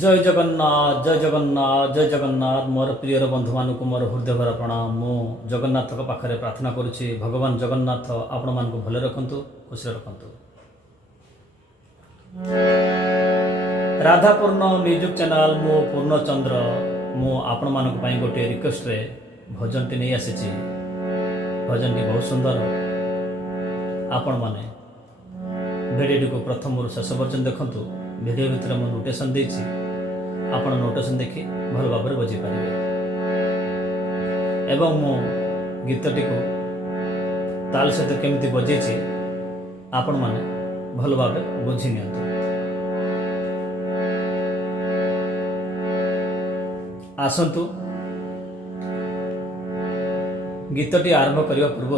जय जगन्नाथ जय जगन्नाथ मोर प्रियर बंधु मानक मोर हृदय भरा प्रणाम। मु जगन्नाथ पाखे प्रार्थना करुच्ची भगवान जगन्नाथ आपण मान भले रखंतु खुशी रखंतु। राधापूर्ण म्यूजिक चैनल मु पूर्णचंद्र मु आपण मान गोटे रिक्वेस्ट रे भजन टी नहीं आसी। भजन टी बहुत सुंदर। आपण माने भिडियो को प्रथम शेष पर्यटन देखंतु। भिडियो भितर मु नोटेशन देछि, आपण नोटेशन देखि भल भाव बजै पारे एवं मो गीतटी को ताल सहित केमती बजेछि आपण माने भल भाव बुझी नियंतु। आसंतु गीतटी आरंभ करने पूर्व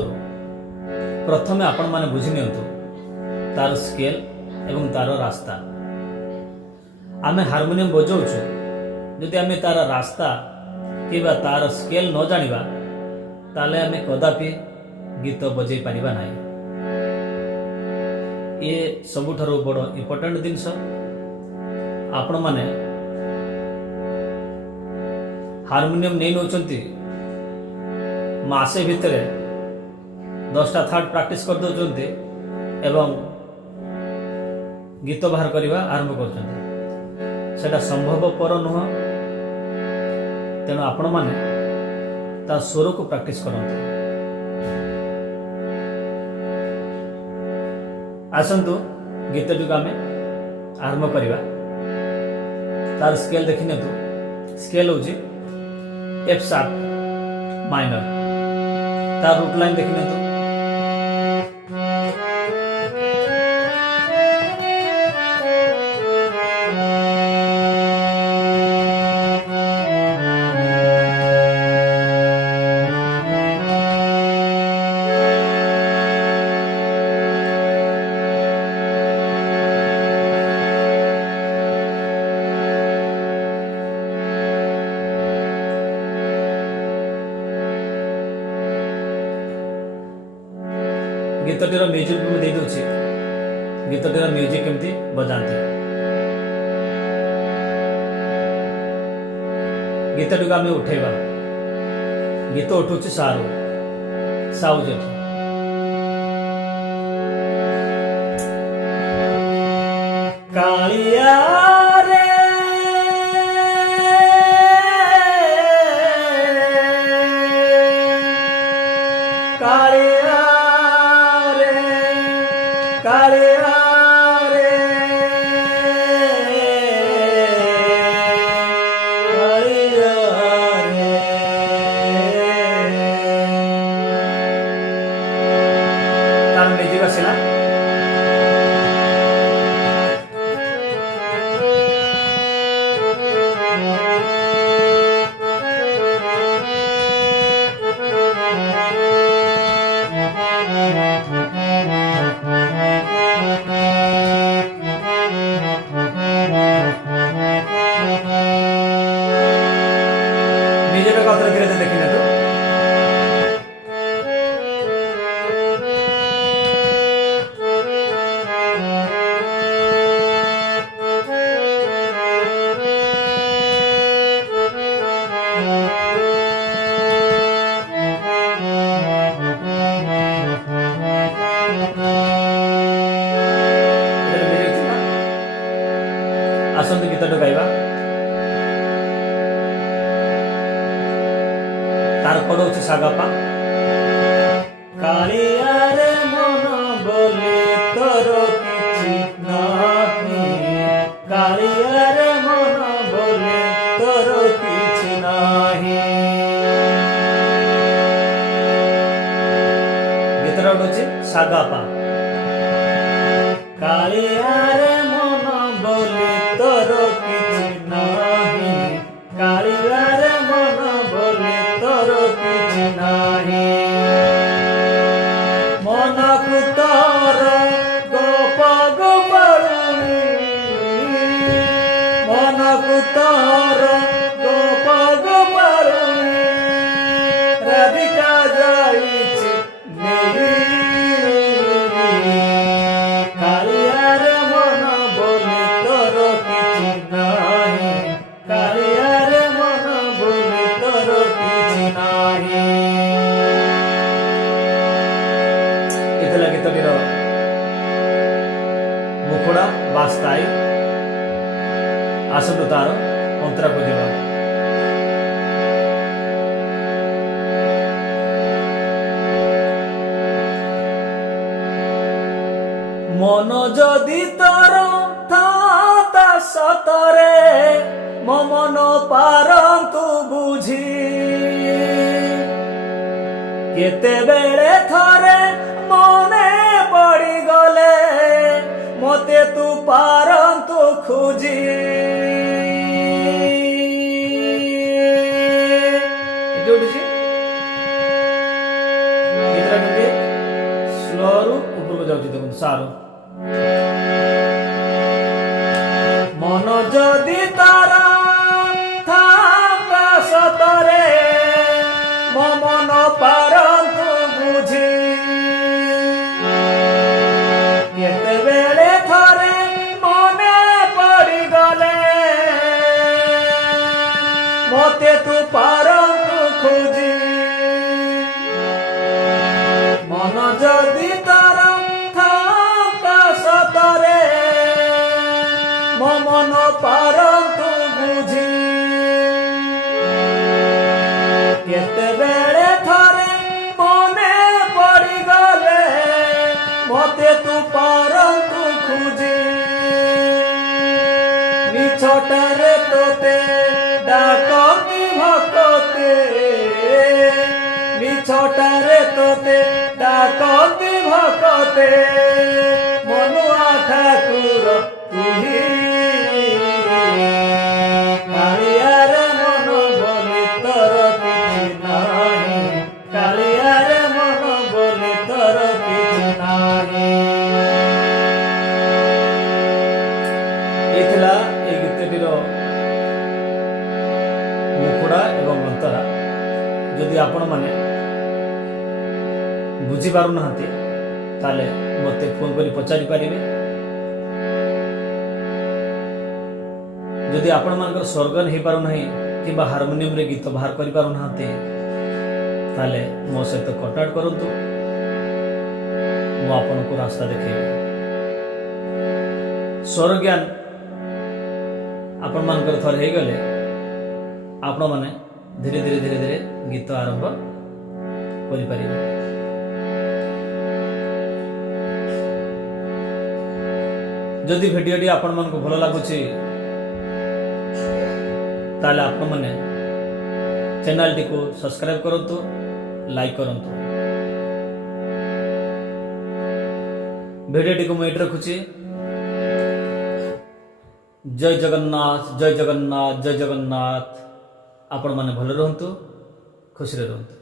प्रथमे आपण माने बुझी नियंतु तार स्केल एवं तार रास्ता। आमे हारमोनियम बजाउछु, जदि आमे तार रास्ता कि तार स्केल न जानिबा ताले आमे कदापि गीत बजै पारिबा नाही। ये सबुठारु बड़ इम्पोर्टेंट जिनस। आपण माने हारमोनियम नहीं नौचंती मासे भितर 10टा थार्ड प्रैक्टिस कर दौरान एवं गीत बाहर करवा आरंभ कर सेटा संभवपर नुह। तेणु आपण माने ता स्वर को प्रैक्टिस करते। आसंतु गीतटी को आम आरंभ करवा। तार स्केल देखने तो स्केल हूँ एफ शार्प माइनर। तार रूट लाइन देखने तो गीतटीर म्यूजिक भी दे दूची। गीतटीर म्यूजिक केमती बजाती। गीतटी को आम उठेबा। गीत उठुची सारू साउ जेठ। कालिया रे कालिया कालिया रे कालिया रे। तार म्यूजिक आसिला। धीरे धीरे देखने तो आसंतु गीत गाइबा। तार कड़ हूँ सागापा। कालिया रे मन बोले तोर किछि नाही। कालिया रे मन बोले तोर किछि नाही। गीतटा हूँ सागापा। कालिया रे मन बोले तोर किछि नाही। कालिया रे मन बोले तोर किछि नाही। मनकु तोर गोप गोपाळुनी। मनकु तोर गोप गोपाळुनी। राधिका जाइछि नेई। कालिया रे मन बोले तोर किछि नाही। ଆସନ୍ତୁ ତାର ଅନ୍ତରାକୁ ଯିବା। ମନ ଯଦି ତୋର ଥାନ୍ତା ସତରେ ମୋ ମନ ପାରନ୍ତୁ ବୁଝି, କେତେବେଳେ ଥରେ ମନେ ପଡ଼ିଗଲେ ମତେ ତୁ ପାରନ୍ତୁ ଖୋଜି। ଏଠି ଉଠୁଛି ଗୀତଟା କେମିତି ସ୍ଲୋରୁ ଉପରକୁ ଯାଉଛି, ଦେଖନ୍ତୁ ସାରୁ। ମନ ଯଦି ତାର ଥାନ୍ତା ସତରେ ମୋ ମନ ପାରନ୍ତୁ ବୁଝି, କେତେବେଳେ ଥରେ ମନେ ପଡ଼ିଗଲେ ମତେ ତୁ ପାରନ୍ତୁ ଖୋଜି। ମନ ଯଦି ତାର ଥାନ୍ତା ସତରେ ମୋ ମନ ପାରନ୍ତୁ ବୁଝି, କେତେବେଳେ ଥରେ ମନେ ପଡ଼ିଗଲେ ମତେ ତୁ ପାରନ୍ତୁ ଖୋଜି। ମିଛଟାରେ ତୋତେ ଡାକନ୍ତି ଭକତେ, ମିଛଟାରେ ତୋତେ ଡାକନ୍ତି ଭକତେ, ମନୁଆ ଠାକୁର ତୁହି। କାଳିଆରେ ମନ ବୋଲି ତୋର କିଛି ନାହିଁ, କାଳିଆରେ ମନ ବୋଲି ତୋର କିଛି ନାହିଁ। এই ଥିଲା এই ଗୀତଟିର ମୁକୁଡ଼ା ଏବଂ ଅନ୍ତରା। ଯଦି ଆପଣମାନେ ବୁଝିପାରୁନାହାନ୍ତି ତାହେଲେ ମୋତେ ଫୋନ୍ କରି ପଚାରି ପାରିବେ। ଯଦି ଆପଣମାନଙ୍କର ସ୍ୱରଗନ ହେଇପାରୁନାହିଁ କିମ୍ବା ହାରମୋନିୟମରେ ଗୀତ ବାହାର କରିପାରୁନାହାନ୍ତି ତାହେଲେ ମୋ ସହିତ କଣ୍ଟାକ୍ଟ କରନ୍ତୁ, ମୁଁ ଆପଣଙ୍କୁ ରାସ୍ତା ଦେଖେଇବି। ସ୍ୱର ଜ୍ଞାନ ଆପଣମାନଙ୍କର ଥରେ ହେଇଗଲେ ଆପଣମାନେ ଧୀରେ ଧୀରେ ଧୀରେ ଧୀରେ ଗୀତ ଆରମ୍ଭ କରିପାରିବେ। ଯଦି ଭିଡ଼ିଓଟି ଆପଣମାନଙ୍କୁ ଭଲ ଲାଗୁଛି ତାହେଲେ ଆପଣମାନେ ଚ୍ୟାନେଲଟିକୁ ସବସ୍କ୍ରାଇବ୍ କରନ୍ତୁ, ଲାଇକ୍ କରନ୍ତୁ। ଭିଡ଼ିଓଟିକୁ ମୁଁ ଏଇଠି ରଖୁଛି। ଜୟ ଜଗନ୍ନାଥ, ଜୟ ଜଗନ୍ନାଥ, ଜୟ ଜଗନ୍ନାଥ। ଆପଣମାନେ ଭଲରେ ରୁହନ୍ତୁ, ଖୁସିରେ ରୁହନ୍ତୁ।